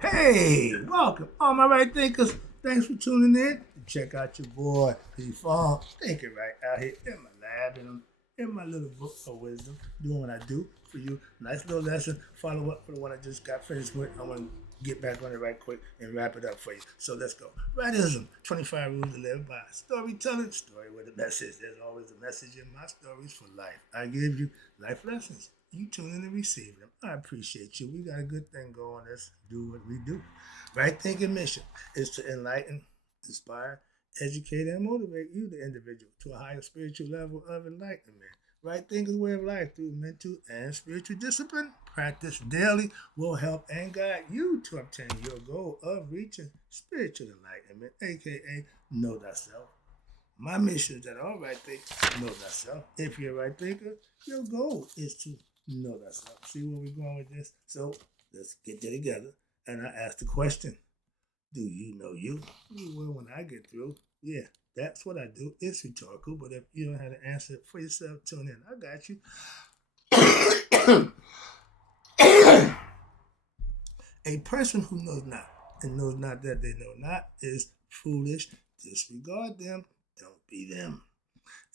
Hey, welcome, all my right thinkers. Thanks for tuning in. Check out your boy P Fong, thinking right out here in my lab, and I'm in my little book of wisdom, doing what I do for you. Nice little lesson. Follow up for the one I just got finished with. I want to get back on it right quick and wrap it up for you. So let's go. Rightism, 25 rules to live by. Storytelling, story with a message. There's always a message in my stories for life. I give you life lessons. You tune in and receive them. I appreciate you. We got a good thing going. Let's do what we do. Right thinking mission is to enlighten, inspire, educate, and motivate you, the individual, to a higher spiritual level of enlightenment. Right thinking way of life through mental and spiritual discipline. Practice daily will help and guide you to obtain your goal of reaching spiritual enlightenment, aka know thyself. My mission is that all right thinkers know thyself. If you're a right thinker, your goal is to know thyself. See where we're going with this? So let's get that together. And I ask the question, do you know you? You will when I get through. Yeah, that's what I do. It's rhetorical, but if you don't have to answer it for yourself, tune in. I got you. A person who knows not and knows not that they know not is foolish. Disregard them. Don't be them.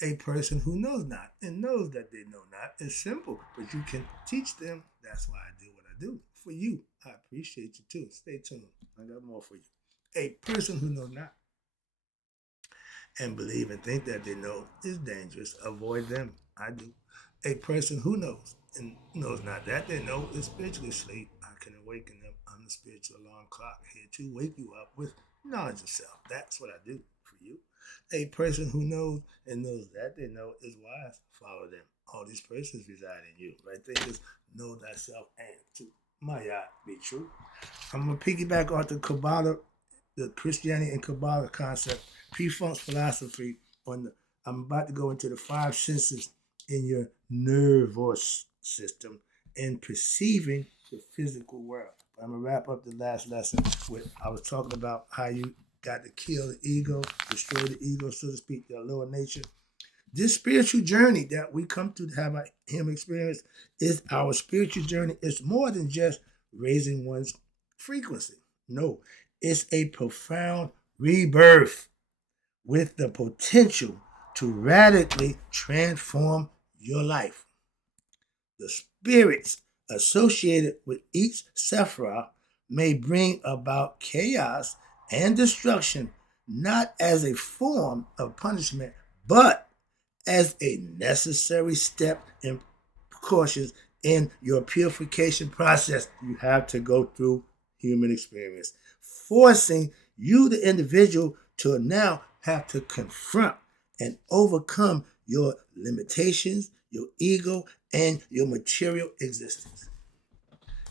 A person who knows not and knows that they know not is simple, but you can teach them. That's why I do what I do. For you, I appreciate you too. Stay tuned. I got more for you. A person who knows not and believe and think that they know is dangerous. Avoid them. I do. A person who knows and knows not that they know is spiritually asleep. I can awaken them. I'm the spiritual alarm clock here to wake you up with knowledge of self. That's what I do for you. A person who knows and knows that they know is wise. Follow them. All these persons reside in you. Right? They just know thyself and to my God be true. I'm gonna piggyback off the Kabbalah, the Christianity and Kabbalah concept, P-Funk's philosophy on the. I'm about to go into the five senses in your nervous system and perceiving the physical world. I'm gonna wrap up the last lesson with I was talking about how you got to kill the ego, destroy the ego, so to speak, the lower nature. This spiritual journey that we come to have a human experience is our spiritual journey. It's more than just raising one's frequency. No, it's a profound rebirth with the potential to radically transform your life. The spirits associated with each Sephirah may bring about chaos and destruction, not as a form of punishment, but as a necessary step and precautions in your purification process. You have to go through human experience, forcing you, the individual, to now have to confront and overcome your limitations, your ego, and your material existence.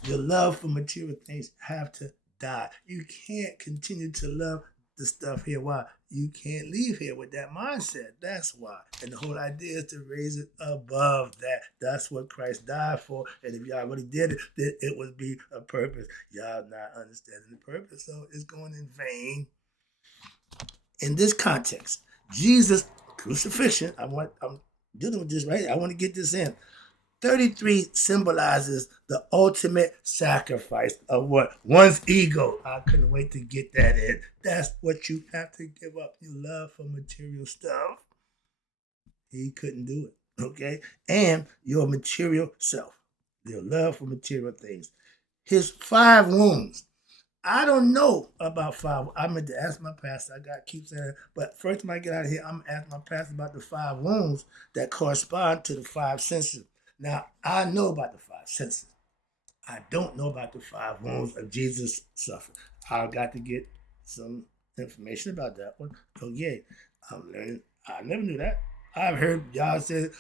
Your love for material things have to die. You can't continue to love the stuff here. Why? You can't leave here with that mindset. That's why. And the whole idea is to raise it above that. That's what Christ died for. And if y'all really did it, then it would be a purpose. Y'all not understanding the purpose, so it's going in vain. In this context, Jesus' crucifixion, I'm dealing with this right. I want to get this in. 33 symbolizes the ultimate sacrifice of what? One's ego. I couldn't wait to get that in. That's what you have to give up. Your love for material stuff. He couldn't do it. Okay? And your material self. Your love for material things. His five wounds. I don't know about five. I meant to ask my pastor. I got keep saying, but first time I get out of here, I'm gonna ask my pastor about the five wounds that correspond to the five senses. Now I know about the five senses. I don't know about the five wounds of Jesus' suffering. I got to get some information about that one. So yeah, I'm learning. I never knew that. I've heard y'all say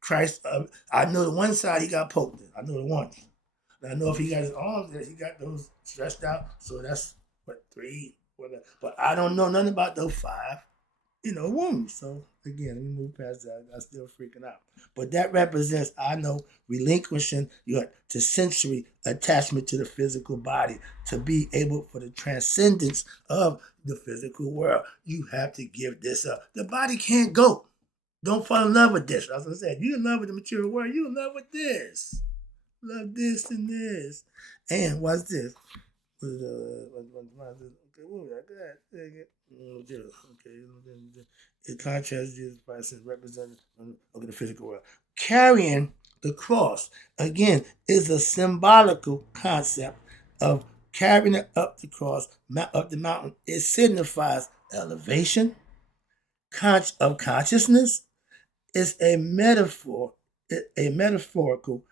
Christ. I know the one side he got poked in. I know the one. I know if he got his arms there, he got those stretched out. So that's what three, whatever. But I don't know nothing about those five, wounds. So again, let me move past that. I'm still freaking out. But that represents, I know, relinquishing your to sensory attachment to the physical body to be able for the transcendence of the physical world. You have to give this up. The body can't go. Don't fall in love with this. As I said, you in love with the material world. You in love with this. Love this and this. And what's this? Okay, what was that? Go ahead. Okay. In contrast, Jesus Christ is represented of the physical world. Carrying the cross, again, is a symbolical concept of carrying it up the cross, up the mountain. It signifies elevation of consciousness. It's a metaphor, a metaphorical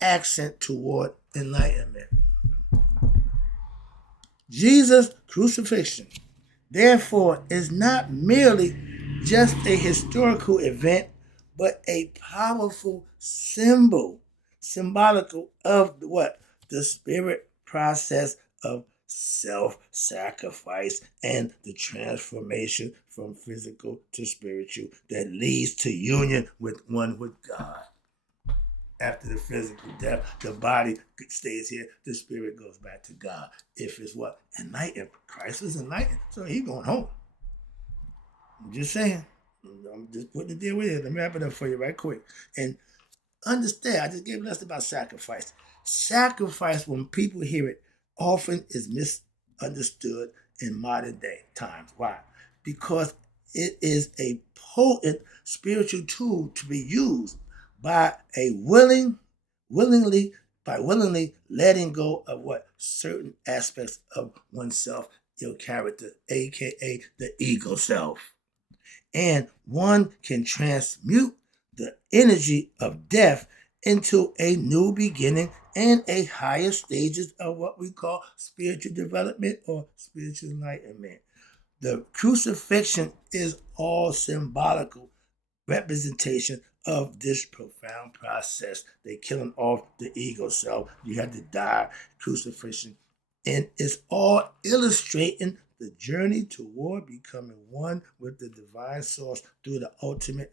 accent toward enlightenment. Jesus' crucifixion, therefore, is not merely just a historical event, but a powerful symbolical of what? The spirit process of self-sacrifice and the transformation from physical to spiritual that leads to union with God. After the physical death, the body stays here, the spirit goes back to God. If it's what? Enlightened. Christ was enlightened, so he going home. I'm just saying. I'm just putting it there with it. Let me wrap it up for you right quick. And understand, I just gave a lesson about sacrifice. Sacrifice, when people hear it, often is misunderstood in modern day times. Why? Because it is a potent spiritual tool to be used by a willingly letting go of what? Certain aspects of oneself, your character, aka the ego self. And one can transmute the energy of death into a new beginning and a higher stages of what we call spiritual development or spiritual enlightenment. The crucifixion is all symbolical representation of this profound process. They killing off the ego self. You have to die, crucifixion. And it's all illustrating the journey toward becoming one with the divine source through the ultimate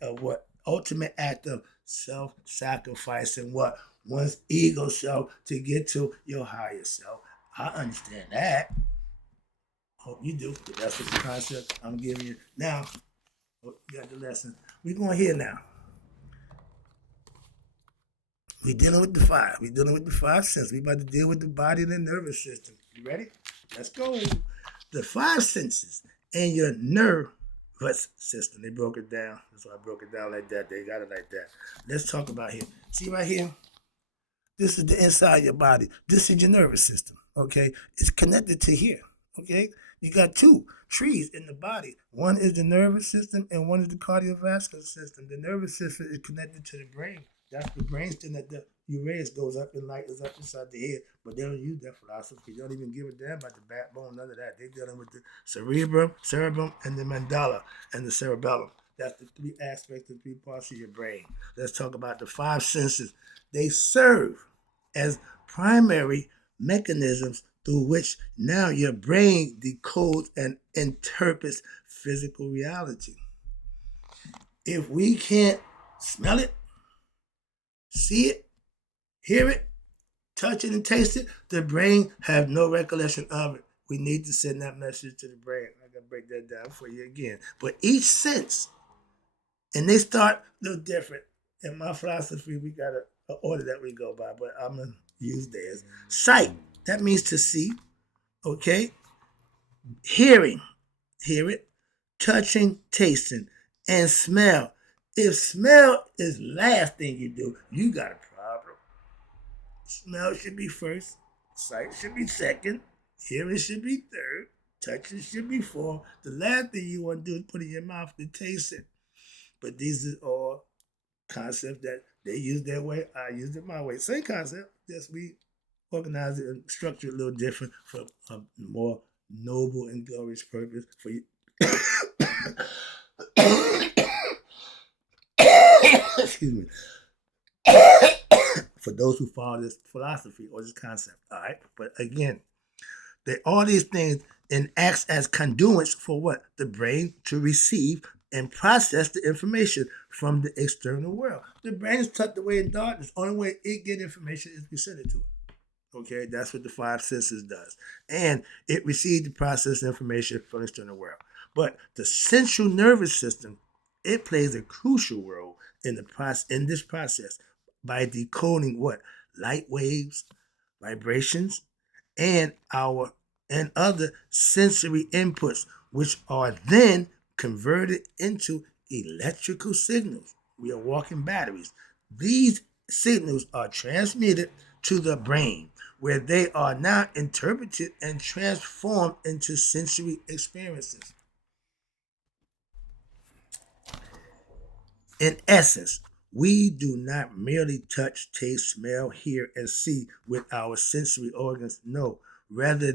act of self-sacrifice and what? One's ego self to get to your higher self. I understand that. Hope you do, but that's what the concept I'm giving you. Now, you got the lesson. We're going here now. We're dealing with the five. We're dealing with the five senses. We're about to deal with the body and the nervous system. You ready? Let's go. The five senses and your nervous system. They broke it down. That's why I broke it down like that. They got it like that. Let's talk about here. See right here? This is the inside of your body. This is your nervous system. Okay? It's connected to here. Okay? You got two trees in the body. One is the nervous system and one is the cardiovascular system. The nervous system is connected to the brain. That's the brainstem that the Uranus goes up in light is up inside the head. But they don't use that philosophy because they don't even give a damn about the backbone, none of that. They're dealing with the cerebrum, and the mandala and the cerebellum. That's the three aspects, the three parts of your brain. Let's talk about the five senses. They serve as primary mechanisms through which now your brain decodes and interprets physical reality. If we can't smell it, see it, hear it, touch it, and taste it, the brain have no recollection of it. We need to send that message to the brain. I gotta break that down for you again. But each sense, and they start a little different. In my philosophy, we got an order that we go by, but I'm gonna use theirs. Sight, that means to see, okay? Hearing, hear it, touching, tasting, and smell. If smell is last thing you do, you got a problem. Smell should be first, sight should be second, hearing should be third, touching should be fourth. The last thing you want to do is put it in your mouth to taste it. But these are all concepts that they use their way, I use it my way. Same concept, just we organize it and structure it a little different for a more noble and glorious purpose for you. Excuse me. For those who follow this philosophy or this concept, all right. But again, all these things and acts as conduits for what? The brain to receive and process the information from the external world. The brain is tucked away in darkness. Only way it get information is presented to it. Okay, that's what the five senses does. And it receives the processed information from the external world. But the central nervous system, it plays a crucial role in this process by decoding what? Light waves, vibrations, and our and other sensory inputs, which are then converted into electrical signals. We are walking batteries. These signals are transmitted to the brain, where they are now interpreted and transformed into sensory experiences. In essence, we do not merely touch, taste, smell, hear, and see with our sensory organs. No, rather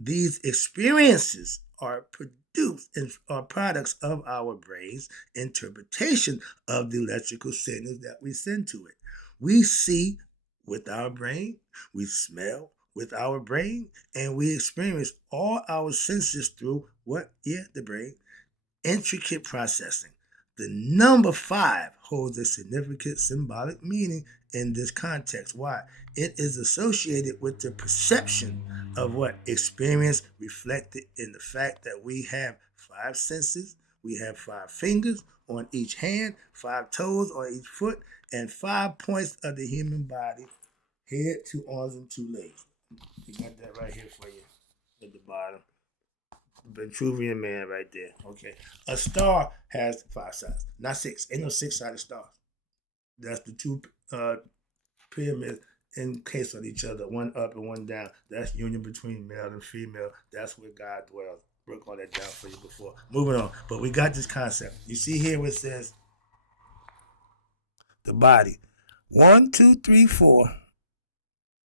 these experiences are produced and are products of our brain's interpretation of the electrical signals that we send to it. We see with our brain, we smell with our brain, and we experience all our senses through what? Yeah, the brain. Intricate processing. The number five holds a significant symbolic meaning in this context. Why? It is associated with the perception of what experience reflected in the fact that we have five senses, we have five fingers on each hand, five toes on each foot, and 5 points of the human body: head, two arms, and two legs. We got that right here for you at the bottom. Vitruvian Man right there. Okay. A star has five sides, not six. Ain't no six-sided stars. That's the two pyramids encased on each other, one up and one down. That's union between male and female. That's where God dwells. Broke all that down for you before. Moving on. But we got this concept. You see here where it says the body. 1, 2, 3, 4.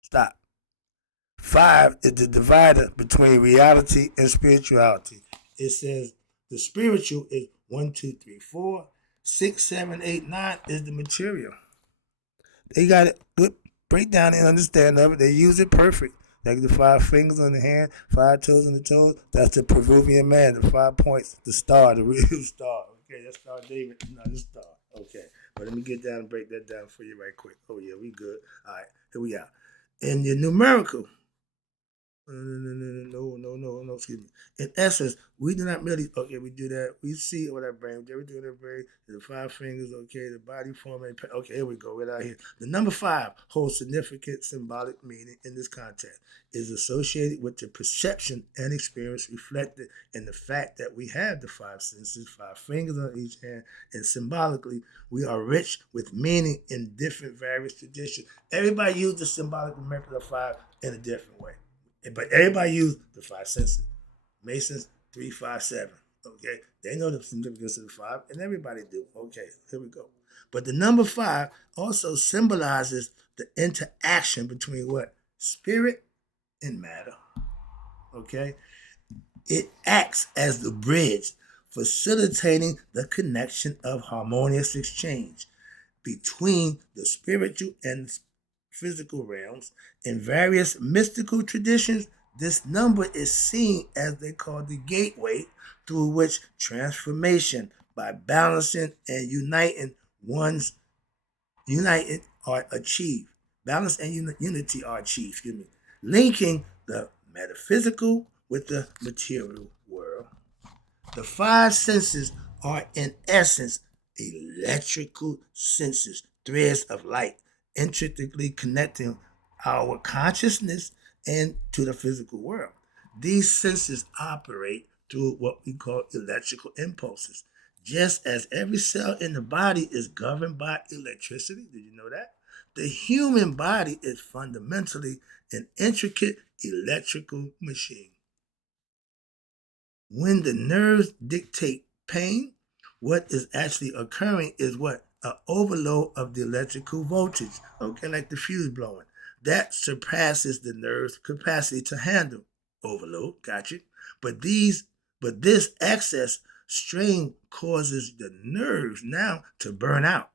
Stop. Five is the divider between reality and spirituality. It says the spiritual is 1, 2, 3, 4. 6, 7, 8, 9 is the material. They got it good breakdown and understand of it. They use it perfect. Like the five fingers on the hand, five toes on the toes. That's the Peruvian man, the 5 points, the star, the real star. Okay, that's Star David, not the star. Okay, but let me get down and break that down for you right quick. Oh yeah, we good. All right, here we are. In your numerical, no, excuse me. In essence, we do not merely, okay, we do that. We see what our brain, we do our brain, the five fingers, okay, the body forming, okay, here we go, right out here. The number five holds significant symbolic meaning in this context. It is associated with the perception and experience reflected in the fact that we have the five senses, five fingers on each hand, and symbolically, we are rich with meaning in different various traditions. Everybody uses the symbolic method of five in a different way. But everybody use the five senses. Masons 3, 5, 7. Okay, they know the significance of the five, and everybody do. Okay, here we go. But the number five also symbolizes the interaction between what? Spirit and matter. Okay, it acts as the bridge, facilitating the connection of harmonious exchange between the spiritual and physical realms. In various mystical traditions, this number is seen as they call the gateway through which transformation by balancing and united are achieved. Balance and unity are achieved, excuse me, linking the metaphysical with the material world. The five senses are, in essence, electrical senses, threads of light, intricately connecting our consciousness and to the physical world. These senses operate through what we call electrical impulses. Just as every cell in the body is governed by electricity, did you know that? The human body is fundamentally an intricate electrical machine. When the nerves dictate pain, what is actually occurring is what? An overload of the electrical voltage, okay, like the fuse blowing. That surpasses the nerve's capacity to handle overload, got you? But this excess strain causes the nerves now to burn out.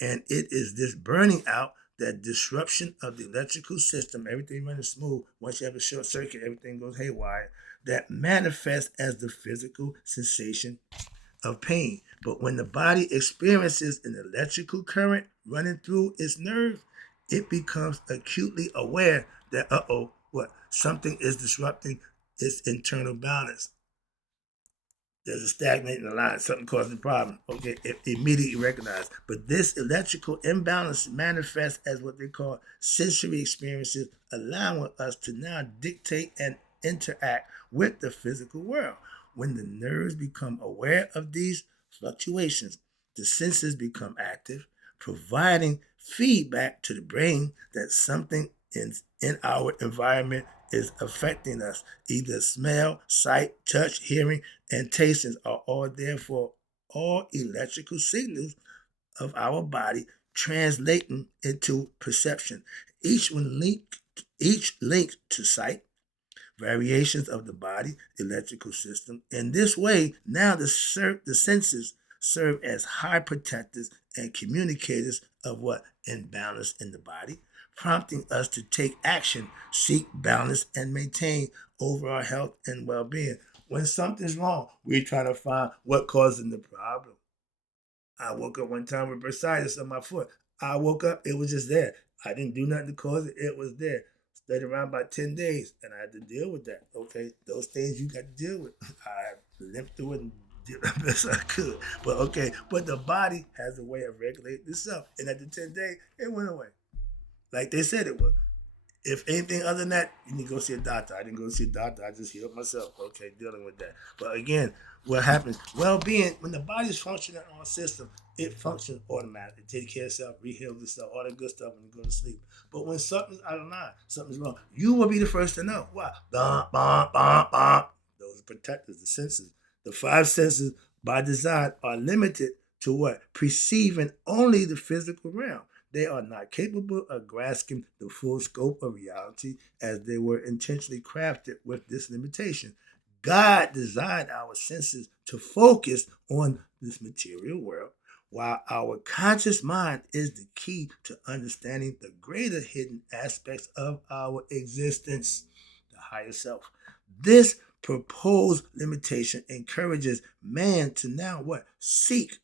And it is this burning out, that disruption of the electrical system, everything running smooth. Once you have a short circuit, everything goes haywire. That manifests as the physical sensation of pain. But when the body experiences an electrical current running through its nerves, it becomes acutely aware that, what? Something is disrupting its internal balance. There's a stagnating line, something causing the problem. Okay, immediately recognized. But this electrical imbalance manifests as what they call sensory experiences, allowing us to now dictate and interact with the physical world. When the nerves become aware of these fluctuations, the senses become active, providing feedback to the brain that something in our environment is affecting us. Either smell, sight, touch, hearing, and tastings are all therefore all electrical signals of our body translating into perception. Each one linked each linked to sight, variations of the body electrical system. In this way, now the senses serve as high protectors and communicators of what imbalance in the body, prompting us to take action, seek balance, and maintain overall health and well-being. When something's wrong, we try to find what causing the problem. I woke up one time with bursitis on my foot. I woke up, it was just there. I didn't do nothing to cause it. It was there. Stayed around about 10 days, and I had to deal with that. Okay, those things you got to deal with. I limped through it and did the best I could. But okay, but the body has a way of regulating itself. And at the 10th day, it went away. Like they said it would. If anything other than that, you need to go see a doctor. I didn't go see a doctor. I just healed myself. Okay, dealing with that. But again, what happens? Well-being, when the body's functioning on a system, it functions automatically. Take care of itself, reheals itself, all that good stuff when you go to sleep. But when something's out of line, something's wrong, you will be the first to know. Why? Bum, bum, bum, bum. Those are protectors, the senses. The five senses, by design, are limited to what? Perceiving only the physical realm. They are not capable of grasping the full scope of reality as they were intentionally crafted with this limitation. God designed our senses to focus on this material world, while our conscious mind is the key to understanding the greater hidden aspects of our existence, the higher self. This proposed limitation encourages man to now what? Seek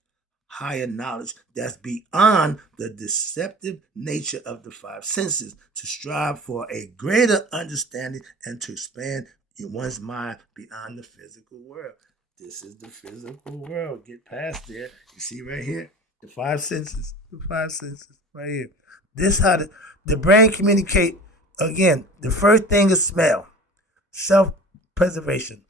higher knowledge that's beyond the deceptive nature of the five senses, to strive for a greater understanding and to expand one's mind beyond the physical world. This is the physical world. Get past there. You see right here, the five senses. The five senses right here. This how the brain communicate. Again, the first thing is smell. Self-preservation.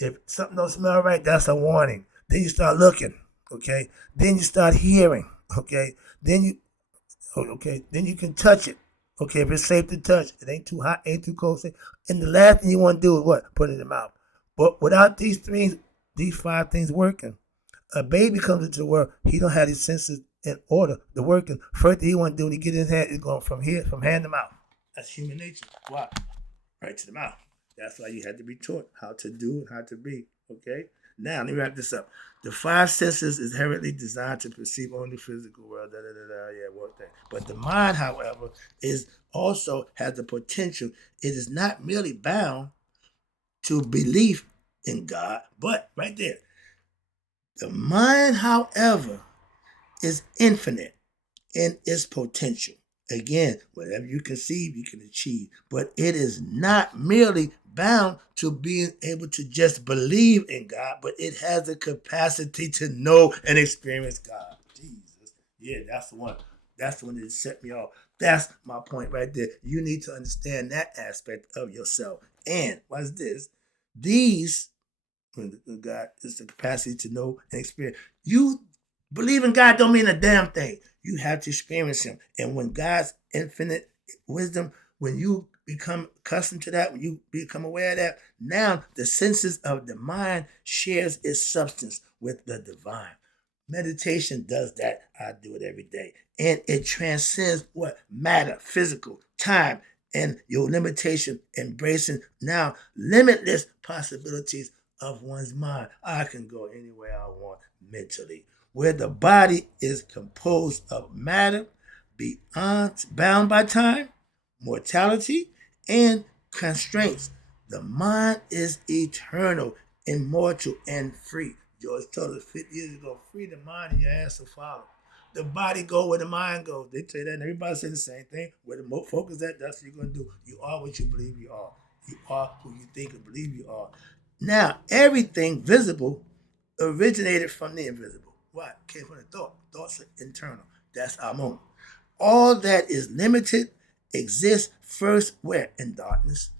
If something don't smell right, that's a warning. Then you start looking. Okay. Then you start hearing. Okay. Then you can touch it. Okay, if it's safe to touch, it ain't too hot, ain't too cold. And the last thing you want to do is what? Put it in the mouth. But without these five things working, a baby comes into the world, he don't have his senses in order. The working. First thing he want to do when he get in his hand is going from here, from hand to mouth. That's human nature. Why? Right to the mouth. That's why you had to be taught how to do and how to be. Okay? Now, let me wrap this up. The five senses is inherently designed to perceive only physical world. But the mind, however, is also has the potential. It is not merely bound to belief in God, but right there. The mind, however, is infinite in its potential. Again, whatever you conceive, you can achieve. But it is not merely bound to being able to just believe in God, but it has the capacity to know and experience God. Jesus. Yeah, that's the one. That's the one that set me off. That's my point right there. You need to understand that aspect of yourself. And what's this? These God is the capacity to know and experience. You believe in God don't mean a damn thing. You have to experience Him. And when God's infinite wisdom, when you become accustomed to that, when you become aware of that, now the senses of the mind shares its substance with the divine. Meditation does that. I do it every day. And it transcends what? Matter, physical, time, and your limitation, embracing now limitless possibilities of one's mind. I can go anywhere I want mentally. Where the body is composed of matter, beyond bound by time, mortality, and constraints. The mind is eternal, immortal, and free. George told us 50 years ago, free the mind and your ass will follow. The body go where the mind goes. They tell you that, and everybody say the same thing. Where the focus at, that's what you're going to do. You are what you believe you are. You are who you think and believe you are. Now, everything visible originated from the invisible. What? Came from the thought. Thoughts are internal. That's our moment. All that is limited exists first where? In darkness.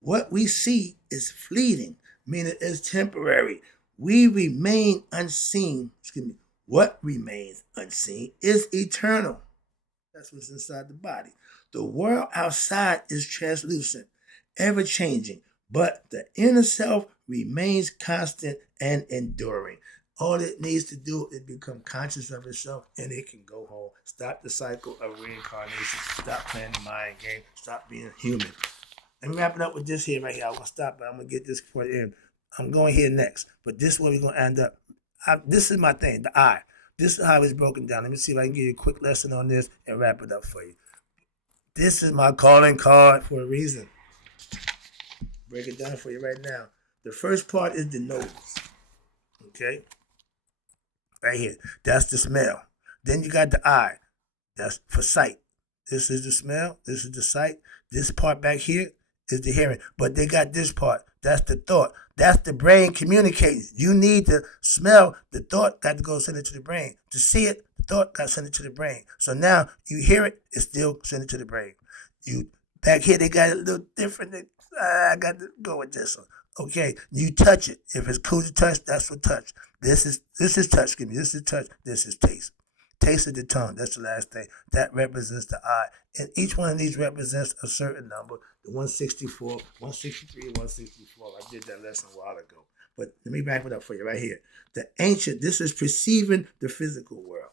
What we see is fleeting, meaning it's temporary. We remain unseen. Excuse me. What remains unseen is eternal. That's what's inside the body. The world outside is translucent, ever changing, but the inner self remains constant and enduring. All it needs to do is become conscious of itself and it can go home. Stop the cycle of reincarnation. Stop playing the mind game. Stop being human. Let me wrap it up with this here right here. I'm going to stop, but I'm going to get this for the end. I'm going here next, but this is where we're going to end up. This is my thing, the I. This is how it's broken down. Let me see if I can give you a quick lesson on this and wrap it up for you. This is my calling card for a reason. Break it down for you right now. The first part is the nose. Okay? Right here. That's the smell. Then you got the eye. That's for sight. This is the smell. This is the sight. This part back here is the hearing. But they got this part. That's the thought. That's the brain communicating. You need to smell. The thought got to go send it to the brain. To see it, the thought got to send it to the brain. So now you hear it, it's still send it to the brain. You back here, they got it a little different. I got to go with this one. Okay, you touch it. If it's cool to touch, that's for touch. This is touch. Excuse me. This is touch. This is taste. Taste of the tongue. That's the last thing. That represents the eye. And each one of these represents a certain number. The 164, 163, 164. I did that lesson a while ago. But let me back it up for you right here. The ancient, this is perceiving the physical world.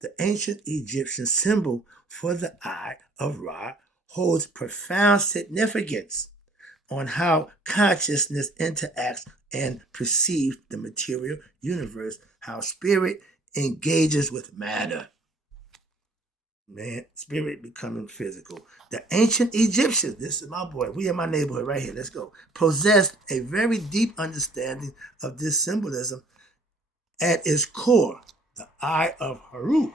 The ancient Egyptian symbol for the eye of Ra holds profound significance on how consciousness interacts and perceives the material universe, how spirit engages with matter. Man, spirit becoming physical. The ancient Egyptians, this is my boy, we in my neighborhood right here, let's go, possessed a very deep understanding of this symbolism. At its core, the eye of Haru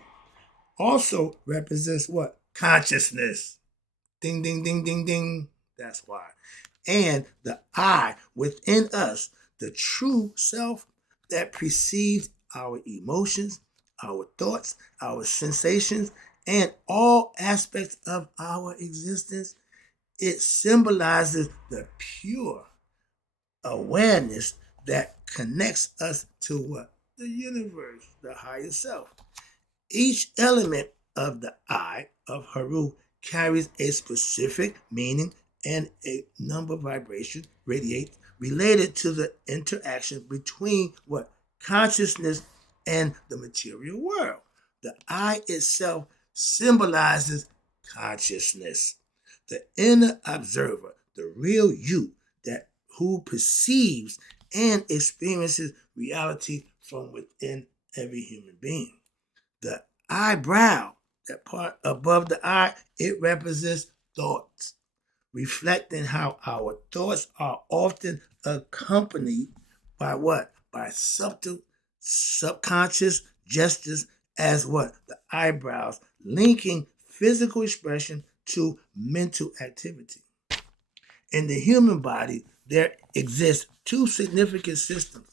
also represents what? Consciousness. Ding, ding, ding, ding, ding. That's why. And the I within us, the true self that precedes our emotions, our thoughts, our sensations, and all aspects of our existence. It symbolizes the pure awareness that connects us to what? The universe, the higher self. Each element of the I of Haru carries a specific meaning and a number of vibrations radiate related to the interaction between what? Consciousness and the material world. The I itself symbolizes consciousness, the inner observer, the real you that who perceives and experiences reality from within every human being. The eyebrow, that part above the eye, it represents thoughts, reflecting how our thoughts are often accompanied by what? By subtle, subconscious gestures as what? The eyebrows, linking physical expression to mental activity. In the human body, there exist two significant systems.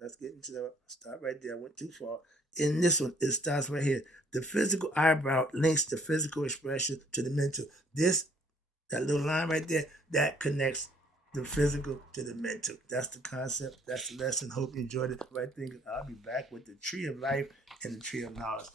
Let's get into that. Stop right there. I went too far. In this one, it starts right here. The physical eyebrow links the physical expression to the mental. That little line right there, that connects the physical to the mental. That's the concept. That's the lesson. Hope you enjoyed it. Right thing. I'll be back with the tree of life and the tree of knowledge.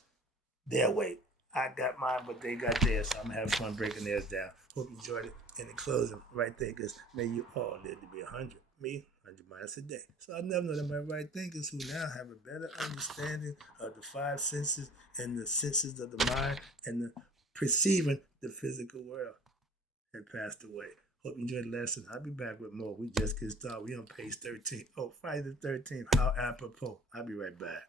Their way. I got mine, but they got theirs. So I'm having fun breaking theirs down. Hope you enjoyed it. In the closing, right there, because may you all live to be 100. Me, 100 miles a day. So I never know that my right thinkers who now have a better understanding of the five senses and the senses of the mind and the perceiving the physical world had passed away. Hope you enjoyed the lesson. I'll be back with more. We just get started. We on page 13. Oh, Friday the 13th. How apropos. I'll be right back.